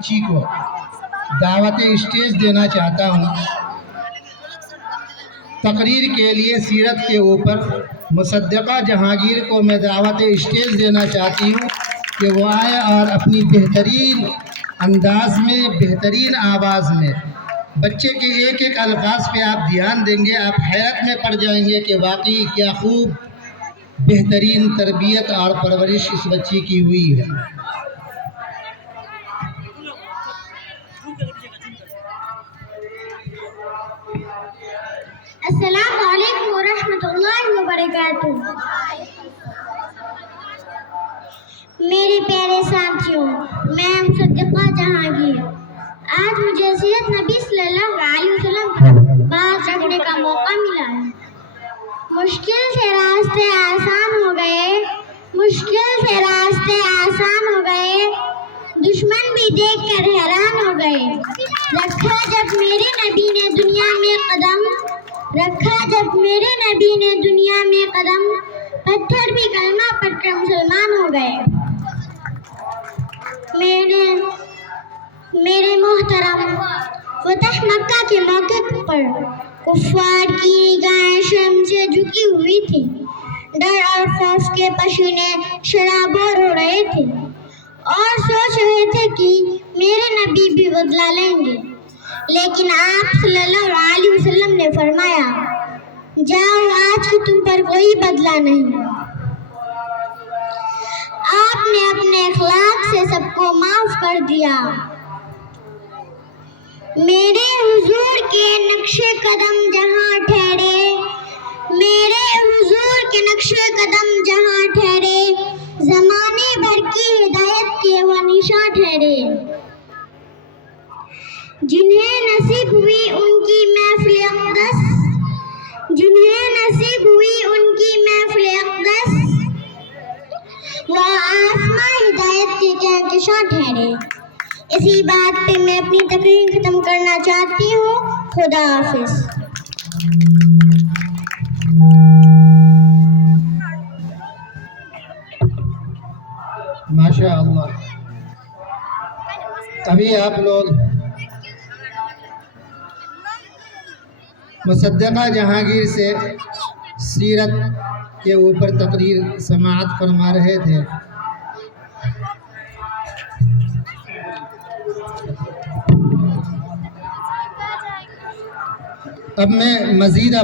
بچی کو دعوت اسٹیج دینا چاہتا ہوں تقریر کے لیے سیرت کے اوپر مصدقہ جہانگیر کو میں دعوت اسٹیج دینا چاہتی ہوں کہ وہ آئے اور اپنی بہترین انداز میں بہترین آواز میں بچے کے ایک ایک الفاظ پہ آپ دھیان دیں گے، آپ حیرت میں پڑ جائیں گے کہ واقعی کیا خوب بہترین تربیت اور پرورش اس بچی کی ہوئی ہے۔ السلام علیکم ورحمۃ اللہ وبرکاتہ۔ میرے پیارے ساتھیوں، میں مصدقہ جہانگیر۔ آج مجھے سیرت نبی صلی اللہ علیہ وسلم پر بات رکھنے کا موقع ملا ہے۔ مشکل سے راستے آسان ہو گئے، مشکل سے راستے آسان ہو گئے، دشمن بھی دیکھ کر حیران ہو گئے۔ رکھا جب میرے نبی نے دنیا میں قدم، رکھا جب میرے نبی نے دنیا میں قدم، پتھر بھی کلمہ پڑھ کر مسلمان ہو گئے۔ میرے محترم، فتح مکہ کے موقع پر کفار کی نگاہیں شرم سے جھکی ہوئی تھی، ڈر اور خوف کے پسینے شرابور ہو رہے تھے اور سوچ رہے تھے کہ میرے نبی بھی بدلہ لیں گے، لیکن آپ صلی اللہ علیہ وسلم نے فرمایا، جاؤ آج کی تم پر کوئی بدلہ نہیں۔ آپ نے اپنے اخلاق سے سب کو معاف کر دیا۔ میرے حضور کے نقش قدم جہاں ٹھہرے، میرے حضور کے نقش قدم جہاں ٹھہرے، زمانے بھر کی ہدایت کے وہ نشاں ٹھہرے۔ جنہیں نصیب ہوئی ان کی محفل اقدس، جنہیں نصیب ہوئی ان کی محفل اقدس، وہ آسماں ہدایت کے کہکشاں ٹھہرے۔ اسی بات پہ میں اپنی تقریر ختم کرنا چاہتی ہوں۔ خدا حافظ۔ ماشاء اللہ۔ ابھی آپ لوگ مصدقہ جہانگیر سے سیرت کے اوپر تقریر سماعت فرما رہے تھے۔ اب میں مزید